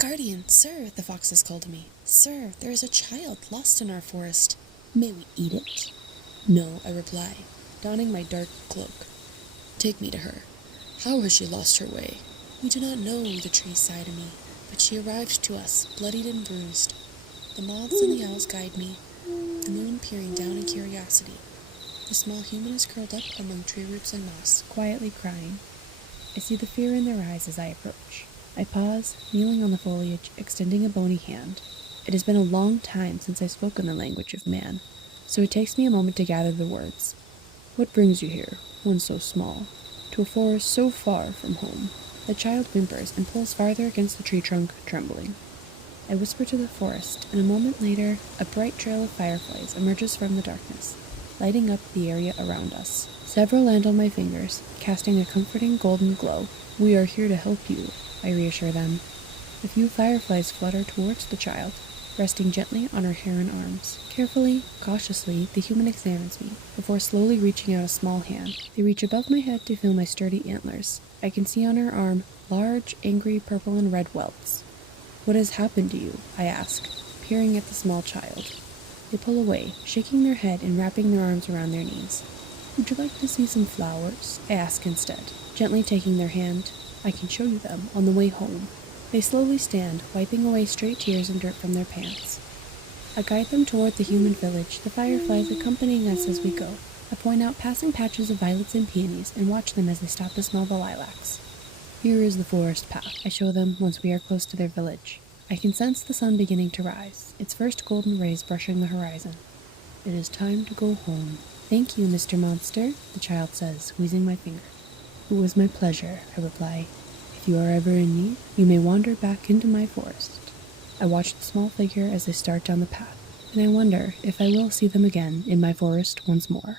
Guardian, sir, the foxes called to me. Sir, there is a child lost in our forest. May we eat it? No, I reply, donning my dark cloak. Take me to her. How has she lost her way? We do not know, the trees sigh to me, but she arrived to us, bloodied and bruised. The moths and the owls guide me, the moon peering down in curiosity. The small human is curled up among tree roots and moss, quietly crying. I see the fear in their eyes as I approach. I pause, kneeling on the foliage, extending a bony hand. It has been a long time since I've spoken the language of man, so it takes me a moment to gather the words. What brings you here, one so small, to a forest so far from home? The child whimpers and pulls farther against the tree trunk, trembling. I whisper to the forest, and a moment later, a bright trail of fireflies emerges from the darkness, lighting up the area around us. Several land on my fingers, casting a comforting golden glow. We are here to help you, I reassure them. A few fireflies flutter towards the child, resting gently on her hair and arms. Carefully, cautiously, the human examines me, before slowly reaching out a small hand. They reach above my head to feel my sturdy antlers. I can see on her arm large, angry purple and red welts. What has happened to you? I ask, peering at the small child. They pull away, shaking their head and wrapping their arms around their knees. Would you like to see some flowers? I ask instead, gently taking their hand. I can show you them on the way home. They slowly stand, wiping away stray tears and dirt from their pants. I guide them toward the human village, the fireflies accompanying us as we go. I point out passing patches of violets and peonies and watch them as they stop to smell the lilacs. Here is the forest path, I show them once we are close to their village. I can sense the sun beginning to rise, its first golden rays brushing the horizon. It is time to go home. Thank you, Mr. Monster, the child says, squeezing my finger. It was my pleasure, I reply. If you are ever in need, you may wander back into my forest. I watch the small figure as they start down the path, and I wonder if I will see them again in my forest once more.